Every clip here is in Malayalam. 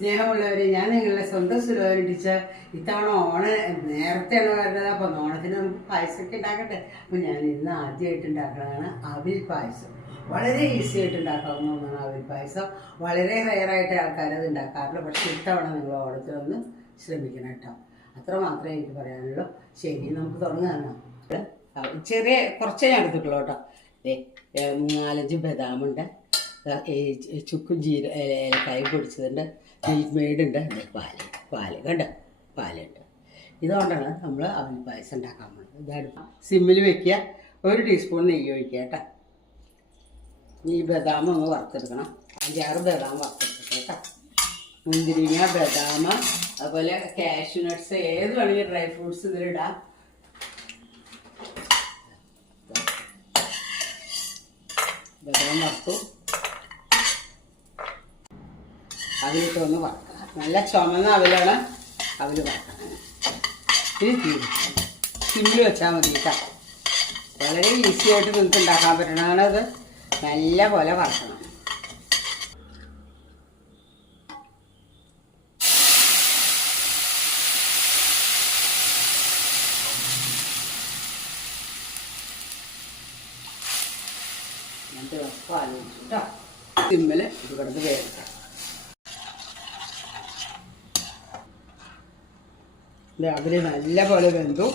സ്നേഹമുള്ളവരെ, ഞാൻ നിങ്ങളുടെ സ്വന്തം സുലോചന ടീച്ചർ. ഇത്തവണ നേരത്തെയാണ് വരുന്നത്. അപ്പം ഓണത്തിന് നമുക്ക് പായസമൊക്കെ ഉണ്ടാക്കട്ടെ. അപ്പം ഞാൻ ഇന്ന് ആദ്യമായിട്ട് ഉണ്ടാക്കുന്നതാണ് അവിൽ പായസം. വളരെ ഈസി ആയിട്ട് ഉണ്ടാക്കാവുന്ന ഒന്നാണ് അവിൽ പായസം. വളരെ റെയറായിട്ട് ആൾക്കാരത് ഉണ്ടാക്കാറില്ല. പക്ഷേ ഇത്തവണ നിങ്ങൾ ഓണത്തിനൊന്ന് ശ്രമിക്കണം കേട്ടോ. അത്ര മാത്രമേ എനിക്ക് പറയാനുള്ളൂ. ശരി, നമുക്ക് തുടങ്ങാം. ചെറിയ കുറച്ചേ ഞാൻ എടുത്തിട്ടുള്ളൂ കേട്ടോ. 4-5 ബദാമുണ്ട്, ചുക്കും ഏലക്കായും പൊടിച്ചതുണ്ട്, മിൽക്ക് മെയ്ഡുണ്ട്, പാല് കണ്ട പാലുണ്ട്. ഇതുകൊണ്ടാണ് നമ്മൾ അവിൽ പായസം ഉണ്ടാക്കാൻ പോകുന്നത്. ഇതാണ് സിമ്മിൽ വെക്കുക. 1 ടീസ്പൂൺ നെയ്യ് ഒഴിക്കുക കേട്ടോ. ഈ ബദാം ഒന്ന് വറുത്തെടുക്കണം. 5-6 ബദാം വറുത്തെടുക്കുക കേട്ടോ. മുന്തിരിങ്ങ, ബദാം, അതുപോലെ കാഷ്യൂ നട്ട്സ്, ഏത് വേണമെങ്കിൽ ഡ്രൈ ഫ്രൂട്ട്സ് ഇതിലിടാം. ബദാം വറുത്തു. അതിലിട്ടൊന്ന് വറക്കുക. നല്ല ചുമന്ന അവിലാണ് അവൽ വറക്കണം. ഇനി സിമ്മിൽ വെച്ചാൽ മതി കേട്ടോ. വളരെ ഈസി ആയിട്ട് നിങ്ങൾക്ക് ഉണ്ടാക്കാൻ പറ്റണതാണ്. അത് നല്ല പോലെ വറക്കണം. കേട്ടോ, സിമ്മിൽ ഇത് കിടന്ന് വേവിക്കാം. അതിൽ നല്ല പോലെ വെന്തു,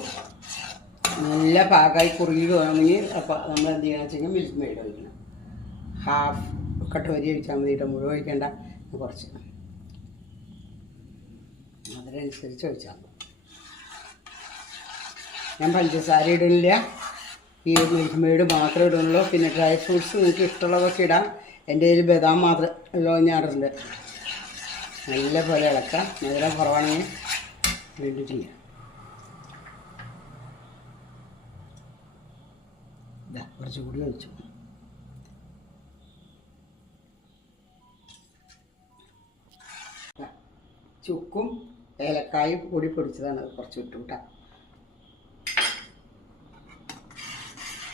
നല്ല പാകമായി കുറുകി വേണമെങ്കിൽ അപ്പോൾ നമ്മൾ എന്ത് ചെയ്യണമെന്ന് വെച്ചാൽ മിൽക്ക് മെയ്ഡ് ഒഴിക്കണം. ഹാഫ് കട്ടോരി ഒഴിച്ചാൽ മതി കേട്ടോ, മുഴുവൻ ഒഴിക്കേണ്ട. കുറച്ച് അതിനനുസരിച്ച് ഒഴിച്ചാൽ മതി. ഞാൻ പഞ്ചസാര ഇടുന്നില്ല, ഈ മിൽക്ക് മെയ്ഡ് മാത്രമേ ഇടുന്നുള്ളൂ. പിന്നെ ഡ്രൈ ഫ്രൂട്ട്സ് നിങ്ങൾക്ക് ഇഷ്ടമുള്ളതൊക്കെ ഇടാം. എൻ്റെ കയ്യിൽ ബദാം മാത്രം ഉള്ളൂ ഞാൻ ഇടുന്നുണ്ട്. നല്ല പോലെ ഇളക്കാം. മധുരം കുറവാണെങ്കിൽ വീണ്ടും ചെയ്യാം. കുറച്ചുകൂടി ഒഴിച്ചു. ചുക്കും ഏലക്കായും പൊടി പൊടിച്ചതാണ്, കുറച്ച് ഇട്ടു കേട്ടോ.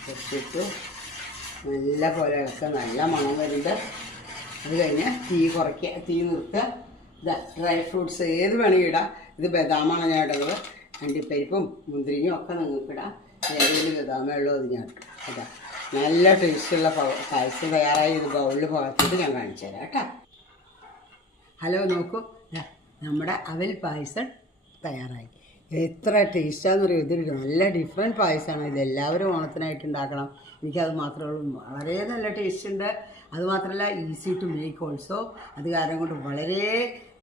കുറച്ചിട്ടു നല്ല പോലെ ഇളക്കുക. നല്ല മണം വരുന്നുണ്ട്. അത് കഴിഞ്ഞ് തീ കുറയ്ക്കുക, തീ നിർത്തുക. ഡ്രൈ ഫ്രൂട്ട്സ് ഏത് വേണമെങ്കിൽ ഇടാം. ഇത് ബദാമാണ് ഞാൻ ഇടുന്നത്. അണ്ടിപ്പരിപ്പും മുന്തിരിങ്ങയും ഒക്കെ നിങ്ങൾക്ക് ഇടാം. ഏതെങ്കിലും ബദാമേ ഉള്ളൂ അത് ഞാൻ ഇട്ടു. അതാ നല്ല ടേസ്റ്റുള്ള പായസം തയ്യാറായി. ഇത് ബൗളിൽ പകർത്തിയിട്ട് ഞാൻ കാണിച്ചു തരാം കേട്ടോ. ഹലോ, നോക്കൂ, നമ്മുടെ അവൽ പായസം തയ്യാറായി. എത്ര ടേസ്റ്റാന്ന് പറയുക. ഇതൊരു നല്ല ഡിഫറെൻറ്റ് പായസമാണ്. ഇതെല്ലാവരും ഓണത്തിനായിട്ട് ഉണ്ടാക്കണം. എനിക്കത് മാത്രമേ ഉള്ളൂ. വളരെ നല്ല ടേസ്റ്റ് ഉണ്ട്. അതുമാത്രമല്ല ഈസി ടു മേക്ക് ഓൾസോ. അത് കാരണം കൊണ്ട് വളരെ